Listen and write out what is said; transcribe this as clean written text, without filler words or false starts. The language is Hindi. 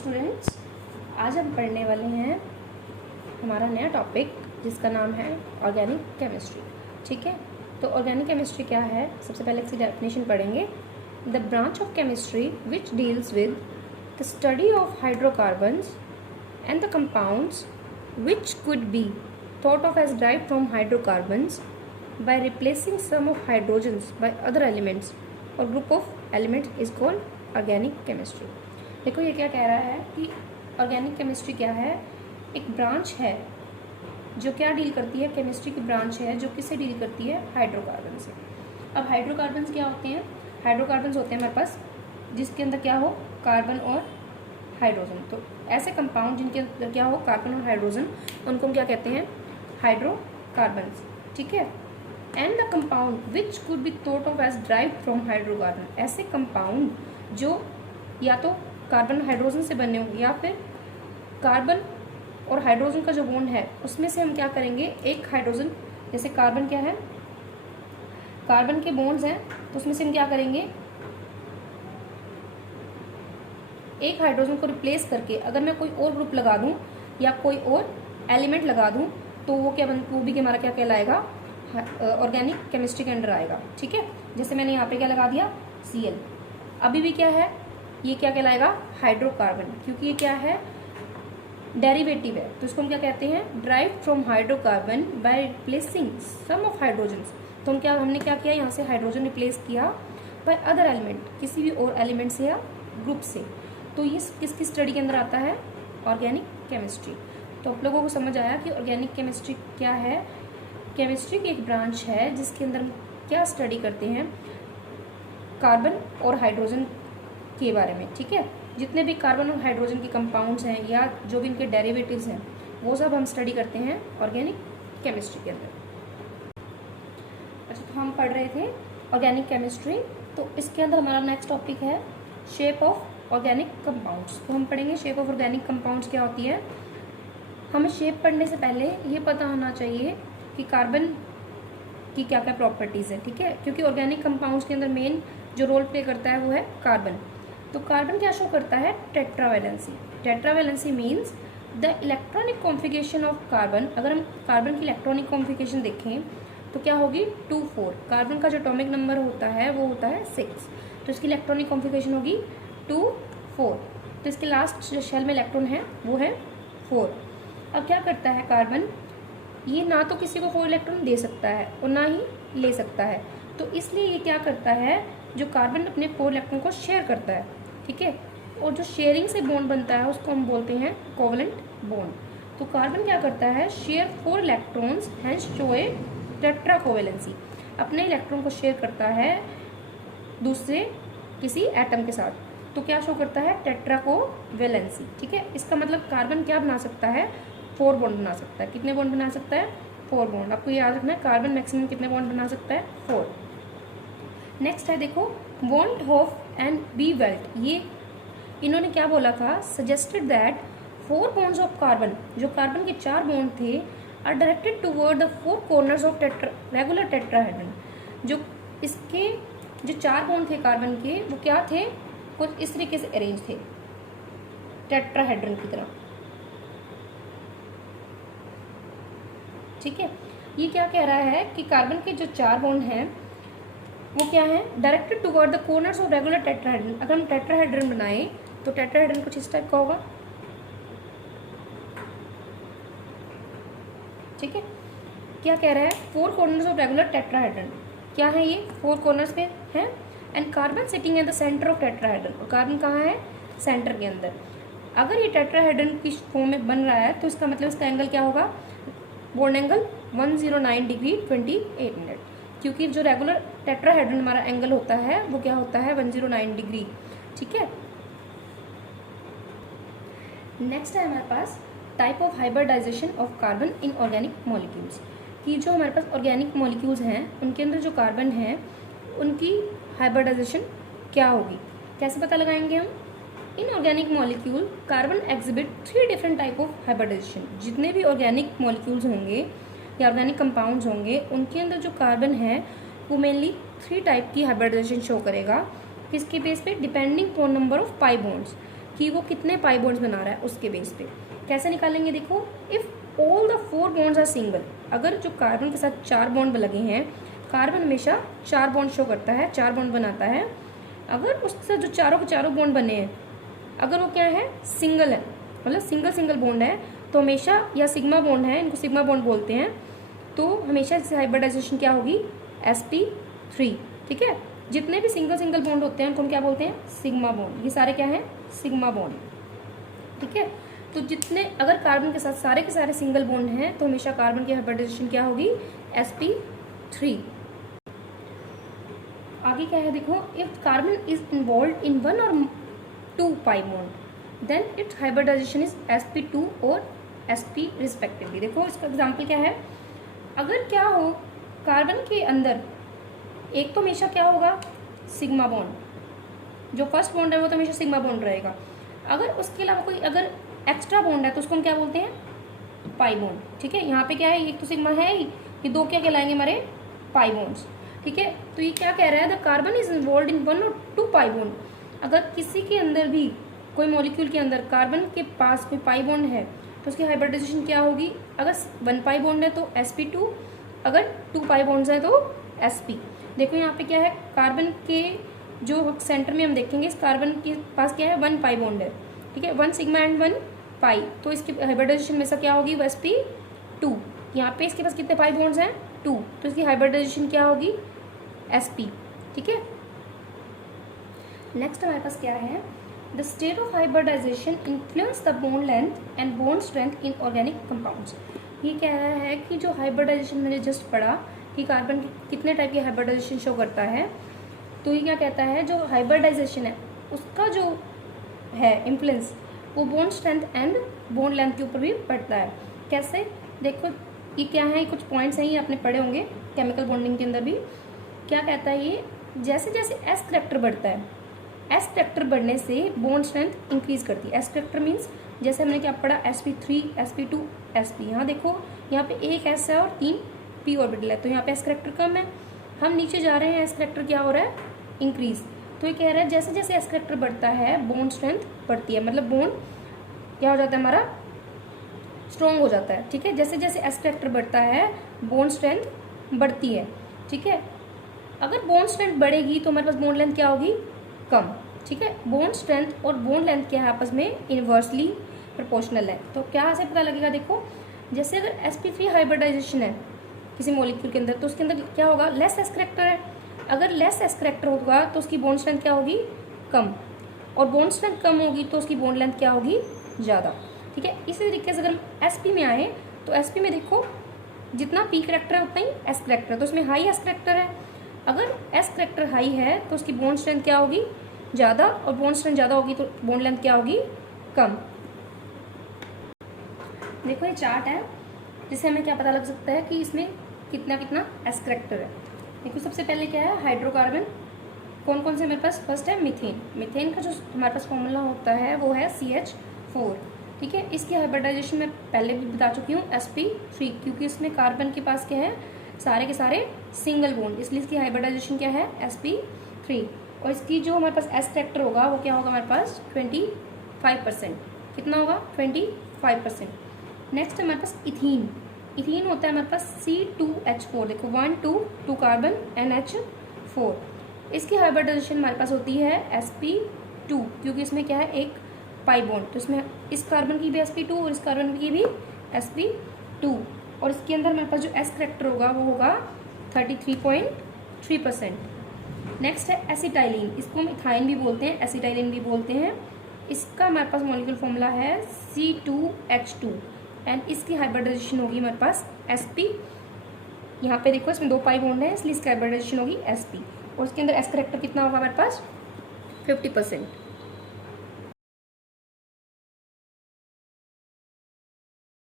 स्टूडेंट्स, आज हम पढ़ने वाले हैं हमारा नया टॉपिक जिसका नाम है ऑर्गेनिक केमिस्ट्री। ठीक है, तो ऑर्गेनिक केमिस्ट्री क्या है, सबसे पहले इसकी डेफिनेशन पढ़ेंगे। The branch of chemistry which deals with the study of hydrocarbons and the compounds which could be thought of as derived from hydrocarbons by replacing some of hydrogens by other elements or group of elements is called organic chemistry। देखो ये क्या कह रहा है कि ऑर्गेनिक केमिस्ट्री क्या है, एक ब्रांच है जो क्या डील करती है, केमिस्ट्री की ब्रांच है जो किससे डील करती है, हाइड्रोकार्बन से। अब हाइड्रोकार्बन्स क्या होते हैं, हाइड्रोकार्बन्स होते हैं हमारे पास जिसके अंदर क्या हो, कार्बन और हाइड्रोजन। तो ऐसे कंपाउंड जिनके अंदर क्या हो, कार्बन और हाइड्रोजन, उनको हम क्या कहते हैं, हाइड्रोकार्बन्स। ठीक है, and the compound which could be thought of as derived from hydrocarbon, ऐसे कंपाउंड जो या तो कार्बन हाइड्रोजन से बने होंगे या फिर कार्बन और हाइड्रोजन का जो बॉन्ड है उसमें से हम क्या करेंगे, एक हाइड्रोजन, जैसे कार्बन क्या है, कार्बन के बॉन्ड्स हैं तो उसमें से हम क्या करेंगे, एक हाइड्रोजन को रिप्लेस करके अगर मैं कोई और ग्रुप लगा दूं या कोई और एलिमेंट लगा दूं तो वो क्या वो भी हमारा क्या कहलाएगा, ऑर्गेनिक केमिस्ट्री के अंडर आएगा। ठीक है, जैसे मैंने यहाँ पे क्या लगा दिया, Cl, अभी भी क्या है, ये क्या कहलाएगा, हाइड्रोकार्बन, क्योंकि ये क्या है, डेरिवेटिव है। तो इसको हम क्या कहते हैं, derived from hydrocarbon by replacing some of hydrogens. तो हमने क्या किया, यहाँ से हाइड्रोजन रिप्लेस किया बाय अदर एलिमेंट, किसी भी और एलिमेंट से या ग्रुप से। तो ये किसकी स्टडी के अंदर आता है, ऑर्गेनिक केमिस्ट्री। तो आप लोगों को समझ आया कि ऑर्गेनिक केमिस्ट्री क्या है, केमिस्ट्री की एक ब्रांच है जिसके अंदर हम क्या स्टडी करते हैं, कार्बन और हाइड्रोजन के बारे में। ठीक है, जितने भी कार्बन और हाइड्रोजन के कंपाउंड्स हैं या जो भी इनके डेरिवेटिव्स हैं वो सब हम स्टडी करते हैं ऑर्गेनिक केमिस्ट्री के अंदर। अच्छा, तो हम पढ़ रहे थे ऑर्गेनिक केमिस्ट्री, तो इसके अंदर हमारा नेक्स्ट टॉपिक है शेप ऑफ ऑर्गेनिक कंपाउंड्स। तो हम पढ़ेंगे शेप ऑफ ऑर्गेनिक कंपाउंड्स क्या होती है। हमें शेप पढ़ने से पहले ये पता होना चाहिए कि कार्बन की क्या क्या प्रॉपर्टीज़ है। ठीक है, क्योंकि ऑर्गेनिक कंपाउंड्स के अंदर मेन जो रोल प्ले करता है वो है कार्बन। तो कार्बन क्या शो करता है, tetravalency. Tetravalency means the electronic configuration of carbon. अगर हम कार्बन की इलेक्ट्रॉनिक कॉन्फ़िगरेशन देखें तो क्या होगी, 2-4। कार्बन का जो एटॉमिक नंबर होता है वो होता है 6, तो इसकी इलेक्ट्रॉनिक कॉन्फ़िगरेशन होगी 2-4। तो इसके लास्ट जो शेल में इलेक्ट्रॉन है वो है 4। अब क्या करता है कार्बन, ये ना तो किसी को 4 इलेक्ट्रॉन दे सकता है और ना ही ले सकता है, तो इसलिए ये क्या करता है, जो कार्बन अपने 4 इलेक्ट्रॉन को शेयर करता है। ठीक है, और जो शेयरिंग से बॉन्ड बनता है उसको हम बोलते हैं कोवलेंट बॉन्ड। तो कार्बन क्या करता है, शेयर 4 इलेक्ट्रॉन्स, हैंस शो ए टेट्रा कोवेलेंसी, अपने इलेक्ट्रॉन को शेयर करता है दूसरे किसी एटम के साथ, तो क्या शो करता है, टेट्रा कोवेलेंसी। ठीक है, इसका मतलब कार्बन क्या बना सकता है, 4 बॉन्ड बना सकता है। कितने बॉन्ड बना सकता है, 4 बॉन्ड। आपको याद रखना है कार्बन मैक्सिमम कितने बॉन्ड बना सकता है, 4। नेक्स्ट है देखो Van Hoff and B Welt, ये इन्होंने क्या बोला था, suggested that 4 bonds of carbon, जो कार्बन के 4 बॉन्ड थे, are directed toward the 4 corners of regular tetrahedron. जो इसके जो 4 बॉन्ड थे कार्बन के वो क्या थे, कुछ इस तरीके से अरेंज थे टेट्राहेड्रन की तरह। ठीक है, ये क्या कह रहा है कि कार्बन के जो 4 बॉन्ड हैं वो क्या है, directed toward the corners of regular tetrahedron. अगर हम टेट्राहेड्रन बनाएं तो टेट्राहेड्रन कुछ इस टाइप का होगा। ठीक है, क्या कह रहा है, 4 कॉर्नर्स ऑफ रेगुलर टेट्राहेड्रन, क्या है ये, 4 कॉर्नर्स पे है, and carbon sitting at the centre of tetrahedron, और कार्बन कहाँ है, सेंटर के अंदर। अगर ये टेट्राहेड्रन की फॉर्म में बन रहा है तो इसका मतलब इसका एंगल क्या होगा, बॉन्ड एंगल 109 डिग्री 28 मिनट, क्योंकि जो रेगुलर टेट्राहेड्रन हमारा एंगल होता है वो क्या होता है, 109 डिग्री। ठीक है, नेक्स्ट है हमारे पास type of hybridization of carbon in organic molecules, कि जो हमारे पास ऑर्गेनिक मॉलिक्यूल्स हैं उनके अंदर जो कार्बन है उनकी हाइब्रिडाइजेशन क्या होगी, कैसे पता लगाएंगे हम। In organic molecule carbon exhibit 3 different type of hybridization. जितने भी ऑर्गेनिक मॉलिक्यूल्स होंगे या ऑर्गेनिक कंपाउंड्स होंगे उनके अंदर जो कार्बन है वो मेनली 3 टाइप की हाइब्रिडाइजेशन शो करेगा। किसके बेस पे, depending on number of pi bonds, कि वो कितने पाई बॉन्ड्स बना रहा है उसके बेस पे। कैसे निकालेंगे देखो, if all the 4 bonds are single, अगर जो कार्बन के साथ 4 बॉन्ड लगे हैं, कार्बन हमेशा 4 बॉन्ड शो करता है, 4 बॉन्ड बनाता है। अगर उससे जो चारों के चारों बॉन्ड बने हैं, अगर वो क्या है, सिंगल है, मतलब सिंगल सिंगल बॉन्ड है, तो हमेशा, या सिग्मा बॉन्ड है, इनको सिग्मा बॉन्ड बोलते हैं, तो हमेशा इससे हाइब्रिडाइजेशन क्या होगी, sp3। ठीक है, जितने भी सिंगल सिंगल बॉन्ड होते हैं उनको हम क्या बोलते हैं, सिग्मा बॉन्ड। ये सारे क्या हैं, सिग्मा बॉन्ड। ठीक है, तो जितने, अगर कार्बन के साथ सारे के सारे सिंगल बॉन्ड हैं तो हमेशा कार्बन की हाइब्रिडाइजेशन क्या होगी, sp3। आगे क्या है देखो, if carbon is involved in 1 और 2 pi bond then its hybridization is sp2 और sp रिस्पेक्टिवली। देखो इसका एग्जाम्पल क्या है, अगर क्या हो, कार्बन के अंदर एक तो हमेशा क्या होगा, सिग्मा बॉन्ड, जो फर्स्ट बॉन्ड है वो तो हमेशा सिग्मा बॉन्ड रहेगा। अगर उसके अलावा कोई अगर एक्स्ट्रा बॉन्ड है तो उसको हम क्या बोलते हैं, पाई बॉन्ड। ठीक है, यहाँ पे क्या है, एक तो सिग्मा है ही, ये 2 क्या कहलाएंगे हमारे, पाई बॉन्ड्स। ठीक है, तो ये क्या कह रहा है, the carbon is involved in 1 और 2 पाई बॉन्ड। अगर किसी के अंदर भी, कोई मॉलिक्यूल के अंदर कार्बन के पास कोई पाई बॉन्ड है तो उसकी हाइब्रिडाइजेशन क्या होगी, अगर 1 पाई बॉन्ड है तो sp2, अगर 2 पाई बॉन्ड्स हैं तो sp। देखो यहाँ पे क्या है, कार्बन के जो सेंटर में हम देखेंगे, इस कार्बन के पास क्या है, 1 पाई बॉन्ड है। ठीक है, 1 सिग्मा एंड 1 पाई, तो इसकी हाइब्रिडाइजेशन में से क्या होगी, वो sp2। यहाँ पे इसके पास कितने पाई बॉन्ड्स हैं, 2, तो इसकी हाइब्रिडाइजेशन क्या होगी, sp। ठीक है, नेक्स्ट हमारे पास क्या है, the state of hybridization influence the bond length and bond strength in organic compounds. ये कह रहा है कि जो हाइब्रिडाइजेशन मैंने जस्ट पढ़ा कि कार्बन कितने टाइप की हाइब्रिडाइजेशन शो करता है, तो ये क्या कहता है, जो हाइब्रिडाइजेशन है उसका जो है इन्फ्लुएंस, वो bond strength and bond length के ऊपर भी पड़ता है। कैसे, देखो ये क्या है, कुछ पॉइंट्स हैं, ये आपने पढ़े होंगे केमिकल बॉन्डिंग के अंदर भी। क्या कहता है ये, जैसे जैसे एस करेक्टर बढ़ता है, एस करेक्टर बढ़ने से बॉन्ड स्ट्रेंथ इंक्रीज करती है। एस करेक्टर मीन्स जैसे हमने क्या पढ़ा, sp3, sp2, sp। यहाँ देखो, यहाँ पे एक s है और 3 p ऑर्बिटल है, तो यहाँ पे एस करेक्टर कम है, हम नीचे जा रहे हैं, एस करेक्टर क्या हो रहा है, इंक्रीज। तो ये कह रहा है जैसे जैसे एस करेक्टर बढ़ता है बॉन्ड स्ट्रेंथ बढ़ती है, मतलब बॉन्ड क्या हो जाता है, हमारा स्ट्रॉन्ग हो जाता है। ठीक है, जैसे जैसे एस करेक्टर बढ़ता है बॉन्ड स्ट्रेंथ बढ़ती है। ठीक है, अगर बॉन्ड स्ट्रेंथ बढ़ेगी तो हमारे पास बॉन्ड लेंथ क्या होगी, कम। ठीक है, बॉन्ड स्ट्रेंथ और बॉन्ड लेंथ क्या है, आपस में इनवर्सली प्रोपोर्शनल है। तो क्या से पता लगेगा, देखो जैसे अगर sp3 हाइब्रिडाइजेशन है किसी मॉलिक्यूल के अंदर, तो उसके अंदर क्या होगा, लेस एस करेक्टर है। अगर लेस एस करेक्टर होगा तो उसकी बॉन्ड स्ट्रेंथ क्या होगी, कम, और बॉन्ड स्ट्रेंथ कम होगी तो उसकी बॉन्ड लेंथ क्या होगी, ज़्यादा। ठीक है, इसी तरीके से अगर sp में आए तो sp में देखो जितना p करेक्टर है उतना ही s करेक्टर है, तो उसमें हाई s करेक्टर है। अगर s करेक्टर हाई है तो उसकी बॉन्ड स्ट्रेंथ क्या होगी, ज़्यादा, और बॉन्ड स्ट्रेंथ ज़्यादा होगी तो बॉन्ड लेंथ क्या होगी, कम। देखो ये चार्ट है जिससे हमें क्या पता लग सकता है कि इसमें कितना कितना एस करेक्टर है। देखो सबसे पहले क्या है, हाइड्रोकार्बन कौन कौन से मेरे पास, फर्स्ट है मीथेन। मीथेन का जो हमारे पास फॉर्मूला होता है वो है CH4। ठीक है, इसकी हाइब्रिडाइजेशन मैं पहले भी बता चुकी हूँ, sp3, क्योंकि इसमें कार्बन के पास क्या है, सारे के सारे सिंगल बॉन्ड, इसलिए इसकी हाइब्रिडाइजेशन क्या है, sp3। और इसकी जो हमारे पास एस करेक्टर होगा वो क्या होगा, हमारे पास 25%। कितना होगा, 25%। नेक्स्ट हमारे पास इथीन। इथीन होता है हमारे पास C2H4। देखो 1 2 कार्बन NH4। इसकी हाइब्रिडाइजेशन हमारे पास होती है sp2, क्योंकि इसमें क्या है, एक पाई बॉन्ड, तो इसमें इस कार्बन की भी sp2 और इस कार्बन की भी sp2, और इसके अंदर हमारे पास जो एस करेक्टर होगा वो होगा 33.3%। नेक्स्ट है एसिटाइलिन, इसको हम इथाइन भी बोलते हैं, एसिटाइलिन भी बोलते हैं। इसका हमारे पास मॉलिक्यूल फॉर्मूला है C2H2 एंड इसकी हाइब्रिडाइजेशन होगी हमारे पास sp। यहाँ पे देखो इसमें 2 पाई बॉन्ड है, इसलिए इसकी हाइब्रिडाइजेशन होगी sp, और इसके अंदर एस करेक्टर कितना होगा हमारे पास, 50%।